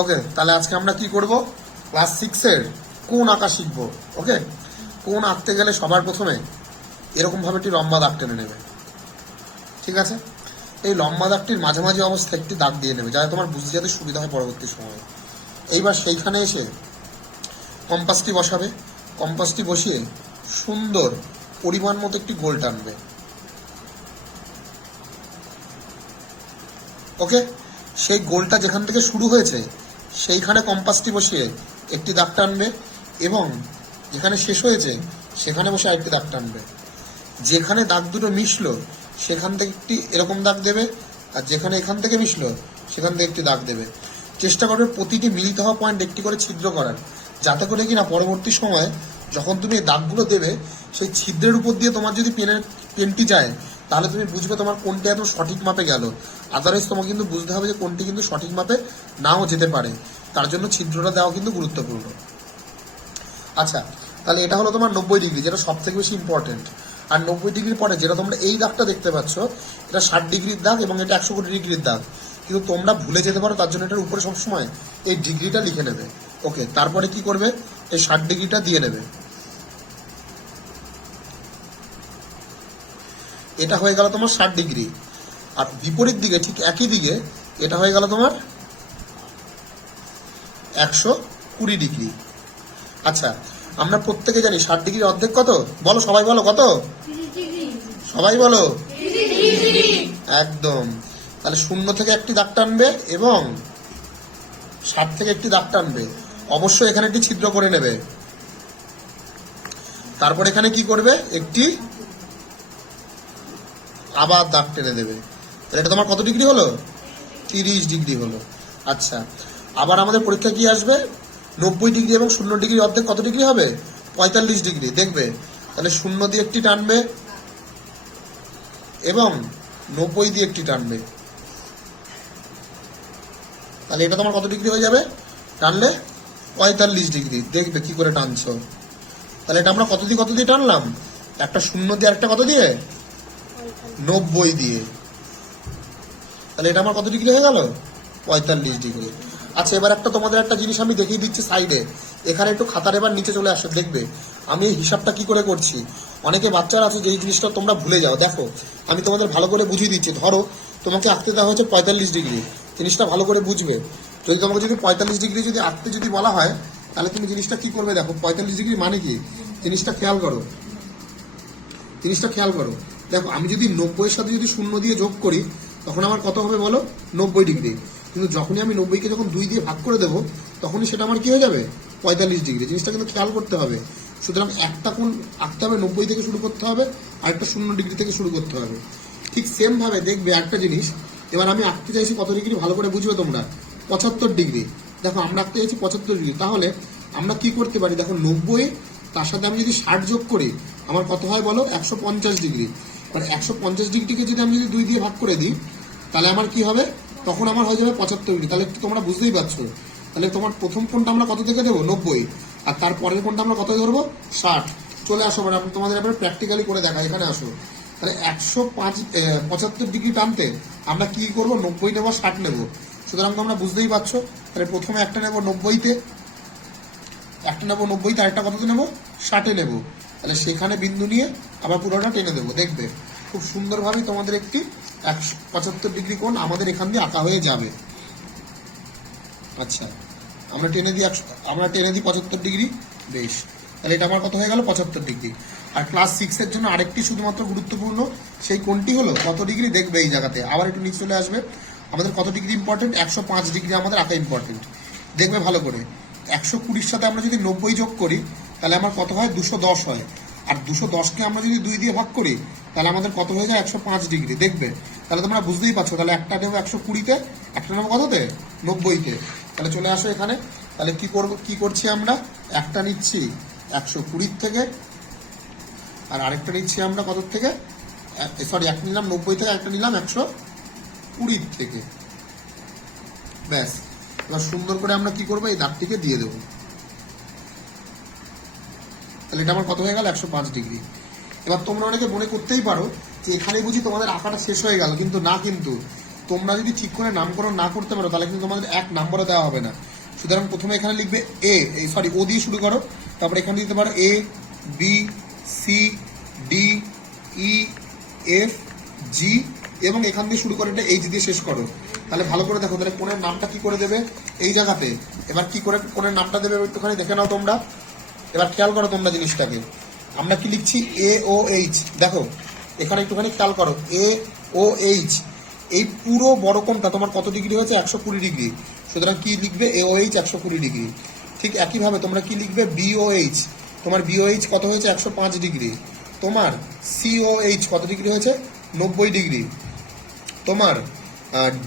ওকে, তাহলে আজকে আমরা কি করব, ক্লাস 6-এর কোণ আঁকা শিখবো। ওকে, কোণ আঁকতে গেলে সবার প্রথমে এরকমভাবে একটি লম্বা দাগ টেনে নেবে। ঠিক আছে, এই লম্বা দাগটির মাঝামাঝি অবস্থায় একটি দাগ দিয়ে নেবে, যাতে তোমার বুঝতে যাতে সুবিধা হয় পরবর্তী সময়ে। এইবার সেইখানে এসে কম্পাসটি বসাবে, কম্পাসটি বসিয়ে সুন্দর পরিমাণ মতো একটি গোল টানবে। ওকে, সেই গোলটা যেখান থেকে শুরু হয়েছে সেইখানে কম্পাসটি বসিয়ে একটি দাগ টানবে, এবং যেখানে শেষ হয়েছে সেখানে বসে আরেকটি দাগ টানবে। যেখানে দাগ দুটো মিশলো সেখান থেকে একটি এরকম দাগ দেবে, আর যেখানে এখান থেকে মিশলো সেখান থেকে একটি দাগ দেবে। চেষ্টা করবে প্রতিটি মিলিত হওয়া পয়েন্ট একটি করে ছিদ্র করার, যাতে করে কিনা পরবর্তী সময় যখন তুমি এই দাগগুলো দেবে সেই ছিদ্রের উপর দিয়ে তোমার যদি পেনটি যায়, তাহলে তুমি বুঝবে তোমার কোনটি একদম সঠিক মাপে গেল। আদারওয়াইজ তোমাকে কিন্তু বুঝতে হবে যে কোনটি কিন্তু সঠিক মাপে নাও যেতে পারে। তার জন্য ছিদ্রটা দেওয়া কিন্তু গুরুত্বপূর্ণ। আচ্ছা, তাহলে এটা হলো তোমার 90 ডিগ্রি, যেটা সব থেকে বেশি ইম্পর্টেন্ট। আর 90 ডিগ্রির পরে যেটা তোমরা এই দাগটা দেখতে পাচ্ছ, এটা 60 ডিগ্রির দাগ এবং এটা 120 ডিগ্রির দাগ। কিন্তু তোমরা ভুলে যেতে পারো, তার জন্য এটার উপরে সবসময় এই ডিগ্রিটা লিখে নেবে। ওকে, তারপরে কি করবে, এই 60 ডিগ্রিটা দিয়ে নেবে। এটা হয়ে গেল তোমার 60 ডিগ্রি। আর বিপরীত দিকে ঠিক একই দিকে এটা হয়ে গেল তোমার 120 ডিগ্রি। আচ্ছা, আমরা প্রত্যেকে জানি 60 ডিগ্রির অর্ধেক কত, বলো সবাই, বলো কত, সবাই বলো, একদম। তাহলে 0 থেকে একটি দাগ টানবে এবং 60 থেকে একটি দাগ টানবে। অবশ্যই এখানে একটি ছিদ্র করে নেবে। তারপর এখানে কি করবে, একটি আবার দাগ টেনে দেবে। তাহলে এটা তোমার কত ডিগ্রি হলো, 30 ডিগ্রি হলো। আচ্ছা, আবার আমাদের পরীক্ষা কি আসবে, 90 ডিগ্রি এবং 0 ডিগ্রির অর্ধেক কত ডিগ্রি হবে, 45 ডিগ্রি। দেখবে, তাহলে 0 দিয়ে একটি টানবে এবং 90 দিয়ে একটি টানবে। তাহলে এটা তোমার কত ডিগ্রি হয়ে যাবে, টানলে 45 ডিগ্রি। দেখবে কি করে টানছো। তাহলে এটা আমরা কত দিয়ে টানলাম, একটা 0 দিয়ে আরেকটা কত দিয়ে, 90 দিয়ে। তাহলে এটা আমার কত ডিগ্রি হয়ে গেল, 45 ডিগ্রি। আচ্ছা, এবার তোমাদের একটা জিনিস আমি দেখিয়ে দিচ্ছি সাইডে। এখানে একটু খাতার এবার নিচে চলে আসো, দেখবে আমি এই হিসাবটা কি করে করছি। অনেকে বাচ্চারা আছে যে এই জিনিসটা তোমরা ভুলে যাও। দেখো, আমি তোমাদের ভালো করে বুঝিয়ে দিচ্ছি। ধরো তোমাকে আঁকতে দেওয়া হয়েছে 45 ডিগ্রি, জিনিসটা ভালো করে বুঝবে। তোমাকে যদি 45 ডিগ্রি যদি আঁকতে যদি বলা হয়, তাহলে তুমি জিনিসটা কি করবে, দেখো 45 ডিগ্রি মানে কি, জিনিসটা খেয়াল করো, দেখো আমি যদি 90-এর সাথে যদি 0 দিয়ে যোগ করি, তখন আমার কত হবে বলো, 90 ডিগ্রি। কিন্তু যখনই আমি 90-কে যখন 2 দিয়ে ভাগ করে দেবো, তখনই সেটা আমার কি হয়ে যাবে, 45 ডিগ্রি। জিনিসটা কিন্তু খেয়াল করতে হবে। সুতরাং একটা কোণ আঁকতে হবে 90 থেকে শুরু করতে হবে, আর একটা 0 ডিগ্রি থেকে শুরু করতে হবে। ঠিক সেম ভাবে দেখবে একটা জিনিস, এবার আমি আঁকতে চাইছি কত ডিগ্রি, ভালো করে বুঝবে তোমরা, 75 ডিগ্রি। দেখো আমরা আঁকতে চাইছি 75 ডিগ্রি, তাহলে আমরা কি করতে পারি, দেখো 90 তার সাথে আমি যদি 60 যোগ করি, আমার কত হয় বলো, 150 ডিগ্রি। আর 150 ডিগ্রিকে যদি আমি যদি 2 দিয়ে ভাগ করে দিই, তাহলে আমার কি হবে, তখন আমার হয়ে যাবে 75 ডিগ্রি। তাহলে তোমরা বুঝতেই পারছো, তাহলে তোমার প্রথম কোণটা আমরা কত থেকে দেবো, 90, আর তারপরের কোণটা আমরা কত ধরবো, 60। চলে আসো, মানে আমি তোমাদের এবারে প্র্যাকটিক্যালি করে দেখা, এখানে আসো। তাহলে 175 ডিগ্রি টানতে আমরা কি করবো, 90 নেবো, 60 নেবো। সুতরাং তোমরা বুঝতেই পারছো। তাহলে প্রথমে একটা নেবো 90-তে, একটা নেবো 90-তে, আরেকটা কততে নেবো, 60-এ নেবো। তাহলে সেখানে বিন্দু নিয়ে আবার পুরোটা টেনে দেবো। দেখবে খুব সুন্দরভাবেই তোমাদের একটি 175 ডিগ্রি কোণ আমাদের এখান দিয়ে আঁকা হয়ে যাবে। আচ্ছা, আমরা টেনে দিই 75 ডিগ্রি। বেশ, তাহলে এটা আমার কত হয়ে গেল, 75 ডিগ্রি। আর ক্লাস 6-এর জন্য আরেকটি শুধুমাত্র গুরুত্বপূর্ণ সেই কোণটি হলো কত ডিগ্রি, দেখবে এই জায়গাতে আবার একটু নিচে চলে আসবে। আমাদের কত ডিগ্রি ইম্পর্টেন্ট, 105 ডিগ্রি আমাদের আঁকা ইম্পর্টেন্ট। দেখবে ভালো করে, 120-র সাথে আমরা যদি 90 যোগ করি, তাহলে আমার কত হয়, 210 হয়। আর 210-কে আমরা যদি 2 দিয়ে ভাগ করি, তাহলে আমাদের কত হয়ে যায়, 105 ডিগ্রি। দেখবে, তাহলে তোমরা বুঝতেই পারছো। তাহলে একটা নেবো 120-তে, একটা নেবো কততে, 90-তে। তাহলে চলে আসো এখানে। তাহলে কি করছি আমরা, একটা নিচ্ছি 120 থেকে, আর আরেকটা নিচ্ছি আমরা কত থেকে, সরি, একটা নিলাম 90 থেকে, একটা নিলাম 120 থেকে। ব্যাস, এবার সুন্দর করে আমরা কি করবো, এই দাগটিকে দিয়ে দেবো। তাহলে এটা আমার কত হয়ে গেল, 105 ডিগ্রি। এবার তোমরা অনেকে মনে করতেই পারো যে এখানে বুঝি তোমাদের আঁকাটা শেষ হয়ে গেল, কিন্তু না, কিন্তু তোমরা যদি ঠিক করে নামকরণ না করতে পারো তাহলে কিন্তু তোমাদের 1 নম্বরও দেওয়া হবে না। সুতরাং প্রথমে এখানে লিখবে ও দিয়ে শুরু করো, তারপর এখানে দিতে পারো A B C D E F G, এবং এখান দিয়ে শুরু করে এটা এইচ দিয়ে শেষ করো। তাহলে ভালো করে দেখো, তাহলে কোণের নামটা কি করে দেবে এই জায়গাতে। এবার কি করে কোণের নামটা দেবে একটুখানি দেখে নাও তোমরা। এবার খেয়াল করো তোমরা জিনিসটাকে, আমরা কি লিখছি এ ও এইচ। দেখো এখানে একটুখানি খেয়াল করো, এ ও এইচ, এই পুরো বড় কোণটা তোমার কত ডিগ্রি হয়েছে? 120 ডিগ্রি। সুতরাং কি লিখবে? এ ও এইচ 120 ডিগ্রি। ঠিক একইভাবে তোমরা কি লিখবে? বি ও এইচ, তোমার বি ও এইচ কত হয়েছে? 105 ডিগ্রি। তোমার সি ও এইচ কত ডিগ্রি হয়েছে? 90 ডিগ্রি। তোমার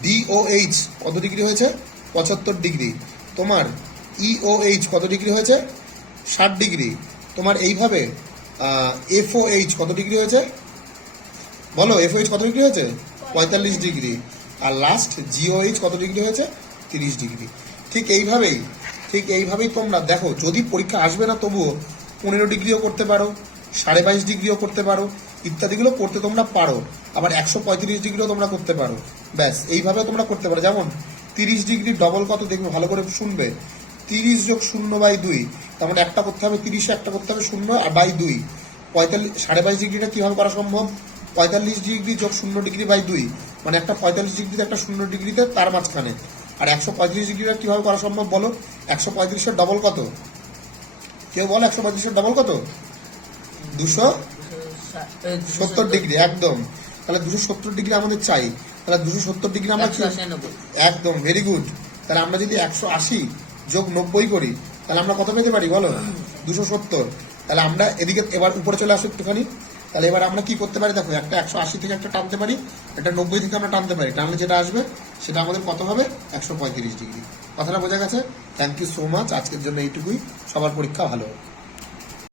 ডি ও এইচ কত ডিগ্রি হয়েছে? 75 ডিগ্রি। তোমার ই ও এইচ কত ডিগ্রি হয়েছে? 60 ডিগ্রি। তোমার এইভাবে এফ ও এইচ কত ডিগ্রি হয়েছে? বলো, এফ ও এইচ কত ডিগ্রি হয়েছে? 45 ডিগ্রি। আর লাস্ট জি ও এইচ কত ডিগ্রি হয়েছে? 30 ডিগ্রি। ঠিক এইভাবেই তোমরা দেখো, যদি পরীক্ষা আসবে না তবুও 15 ডিগ্রিও করতে পারো, 22.5 ডিগ্রিও করতে পারো, ইত্যাদিগুলো করতে তোমরা পারো। আবার 135 ডিগ্রিও তোমরা করতে পারো। ব্যাস এইভাবে তোমরা করতে পারো। যেমন 30 ডিগ্রি ডবল কত দেখবে, ভালো করে শুনবে। 30 যোগ 0/2, তার মানে একটা করতে হবে 30, একটা করতে হবে 0 আর বাই 2। 22.5 ডিগ্রিটা কিভাবে করা সম্ভব? 45 ডিগ্রি যোগ 0 ডিগ্রি বাই 2, মানে একটা 45 ডিগ্রিতে একটা 0 ডিগ্রিতে তার মাঝখানে। আর 135 ডিগ্রিটা কিভাবে করা সম্ভব বলো? 135-এর ডবল কত? কেউ বলো 135-এর ডবল কত? 270 ডিগ্রি। একদম। তাহলে 270 ডিগ্রি আমাদের চাই। তাহলে 270 ডিগ্রি আমরা একদম ভেরি গুড। তাহলে আমরা যদি 180 যোগ 90 করি তাহলে আমরা কত পেতে পারি বলো? 270। তাহলে আমরা এদিকে এবার উপরে চলে আসি একটুখানি। তাহলে এবার আমরা কি করতে পারি দেখো, একটা 180 থেকে একটা টানতে পারি, একটা 90 থেকে আমরা টানতে পারি। টানলে যেটা আসবে সেটা আমাদের কত হবে? 135 ডিগ্রি। কথাটা বোঝা গেছে? Thank you so much. আজকের জন্য এইটুকুই। সবার পরীক্ষা ভালো হোক।